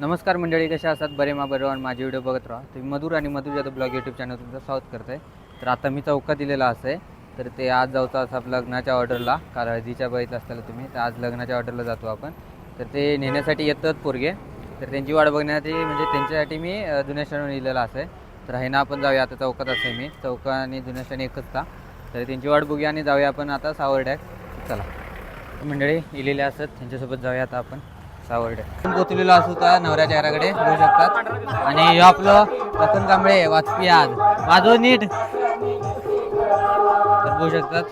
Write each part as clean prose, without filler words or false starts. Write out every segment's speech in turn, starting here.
नमस्कार मंडळी, कशा असतात? बरे बरोबर माझे व्हिडिओ बघत राहा. तुम्ही मधुर आणि मधुर जाधव ब्लॉग यूट्यूब चॅनल तुमचं स्वागत करत आहे. तर आता मी चौकात दिलेला असं आहे, तर ते आज जाऊचं असं आपलं लग्नाच्या ऑर्डरला, कारण हळदीच्या बघितलं असताना तुम्ही, तर आज लग्नाच्या ऑर्डरला जातो आपण. तर ते नेण्यासाठी येतात पोरगे, तर त्यांची वाट बघण्यासाठी म्हणजे त्यांच्यासाठी मी जुन्या स्टँडवर लिहिलेलं असं आहे. तर आहे ना, आपण जाऊया आता. चौकात असं आहे मी, चौका आणि जुन्या स्टँड एकच का, तर त्यांची वाट बघूया आणि जाऊया आपण आता सावर्ड्यात. चला मंडळी, लिहिलेले असतात त्यांच्यासोबत जाऊया आता आपण सावर्ड्यात. पोचलेलो असू त्या नवऱ्याच्या घराकडे बघू शकतात. आणि हे आपलं रतन कांबळे वाजपी आज वाजव नीट, तर बघू शकतात.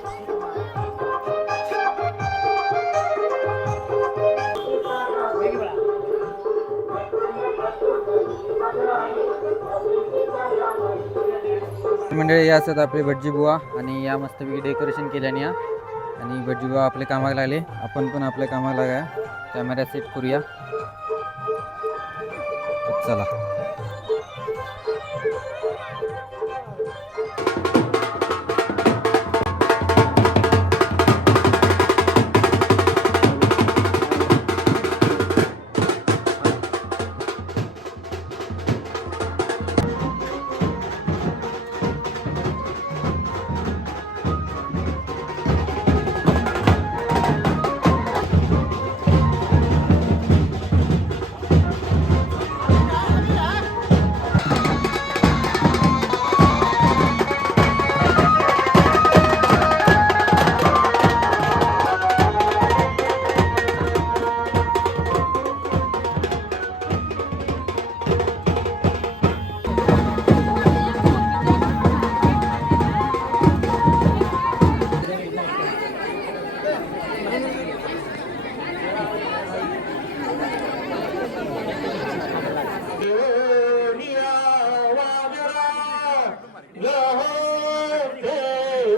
मंडळी या असतात आपले भटजी बुवा, आणि या मस्तपैकी डेकोरेशन केल्याने या, आणि भटजी बुवा आपल्या कामाला लागले. आपण पण आपल्या कामाला लागा, कॅमेरा सेट करूया. चला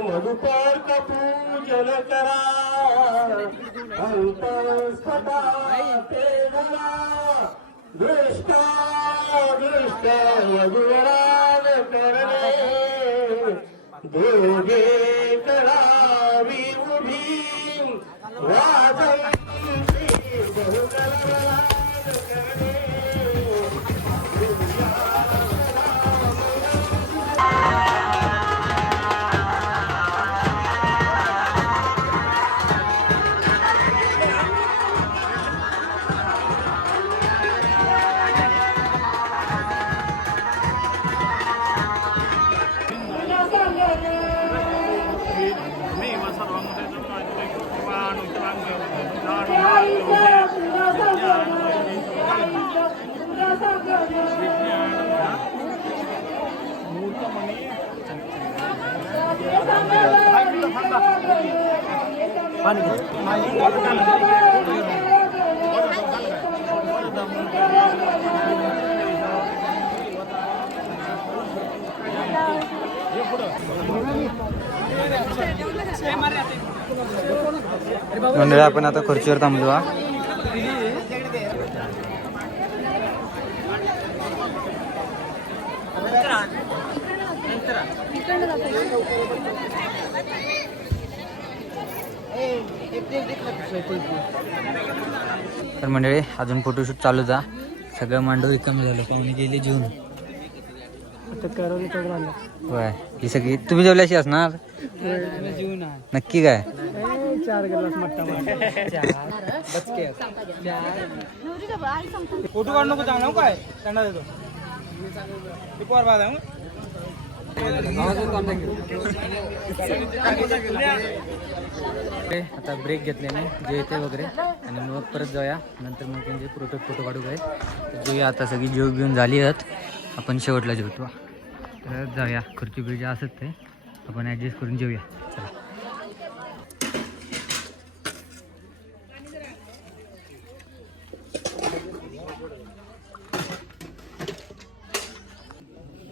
मधुपर का पूजन करा, अंतस्फटा ते गला, दृष्टा दृष्टा वधुवरान करणे, दोघे करावी उभी वाजंती बहुकलबलान करणे. मंडळी आपण आता खुर्चीवर थांबलो. तर मंडळी अजून फोटोशूट चालू जा. सगळं मांडव रिकामी झालं, पाहुणे गेले जेवून. होय, ही सगळी तुम्ही जेवल्याशी असणार नक्की काय? 4 ग्लास मट्टा फोटो काढ नको चांगला काय त्यांना देतो. आता ब्रेक घेतल्याने जेवते वगैरे, आणि मग परत जाऊया. नंतर मग त्यांचे फोटो काढू काय. जेवूया आता, सगळी जेव घेऊन झाली आहेत. आपण शेवटला जेवतो. तर जाऊया, खुर्ची बिर्ची असत ते आपण ॲडजस्ट करून जेवूया. चला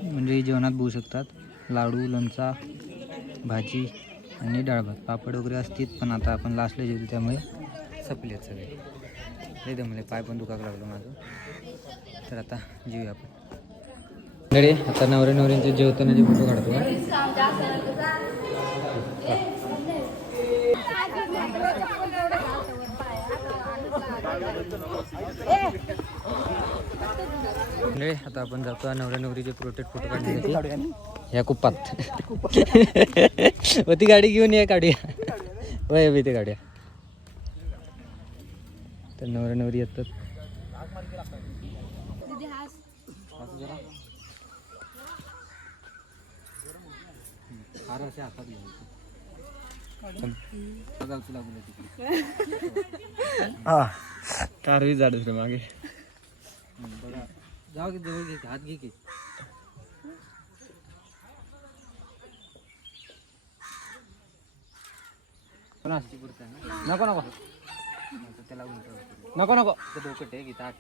म्हणजे जेवणात बघू शकतात, लाडू, लोणचा, भाजी आणि डाळ भात, पापड वगैरे असतील. पण आता आपण लास्टला जेवतो त्यामुळे संपले आहेत सगळे. लय दमले, पाय पण दुखायला लागलं माझं. तर आता जेवूया आपण. आता नवऱ्या नवऱ्यांचे जेवतानाचे फोटो काढतो. म्हणजे आता आपण जातो नवऱ्या नवरीचे प्रोटेक्ट फोटो काढण्यासाठी ह्या कुप्पात व ती गाडी घेऊन या काढूया वय हवी ते गाड्या तर नवऱ्या नवरी येतात हातात कारवी झाड मागे बघा जाऊ की जवळ घे हात घे की नको नको त्याला नको नको ते डोकं टे गीता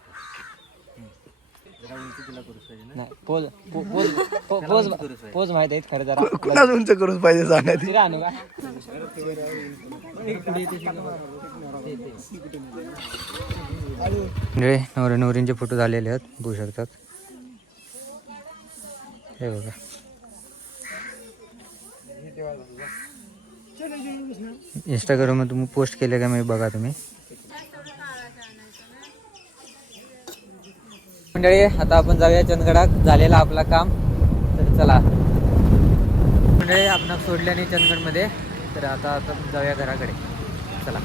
जरा उंची तुला करूच पाहिजे ना पोज पोज पोज पोज माहित आहेत खरं जरा कुणाला उंच करूच पाहिजे सांगायची आणू का नवऱ्या नवरींचे फोटो झालेले आहेत बघू शकतात हे बघा इंस्टाग्रामवर तुम्ही पोस्ट केले का मी बघा तुम्ही मंडळी आता आपण जाऊया चंदगडात झालेला आपला काम तर चला मंडळी आपण सोडल्याने चंदगडमध्ये तर आता आपण जाऊया घराकडे चला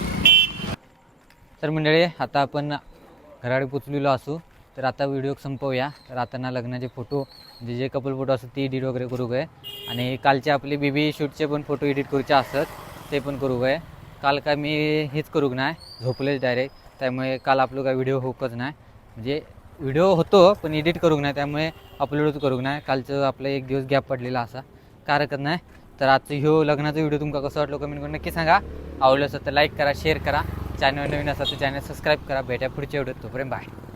तर मंडळी आता आपण घराकडे पोचलेलो असू तर आता व्हिडिओ संपवूया तर आता ना लग्नाचे फोटो म्हणजे जे कपल फोटो असतात ते एडिट वगैरे करू गए आणि कालचे आपले बेबी शूटचे पण फोटो एडिट करूचे असतात ते पण करू गए काल काय मी हेच करूक नाही झोपलेच डायरेक्ट त्यामुळे काल आपलं काय व्हिडिओ होकच नाही म्हणजे व्हिडिओ होतो पण एडिट करूक नाही त्यामुळे अपलोडच करूक नाही कालचं आपलं एक दिवस गॅप पडलेला असा काय हरकत नाही तर आजचं ह्यो लग्नाचा व्हिडिओ तुमका कसं वाटलं कमेंट करून नक्की सांगा आवडलं असेल तर लाईक करा शेअर करा चॅनल नवीन असेल तर चॅनल सबस्क्राईब करा भेटा पुढच्या व्हिडिओत तोपर्यंत बाय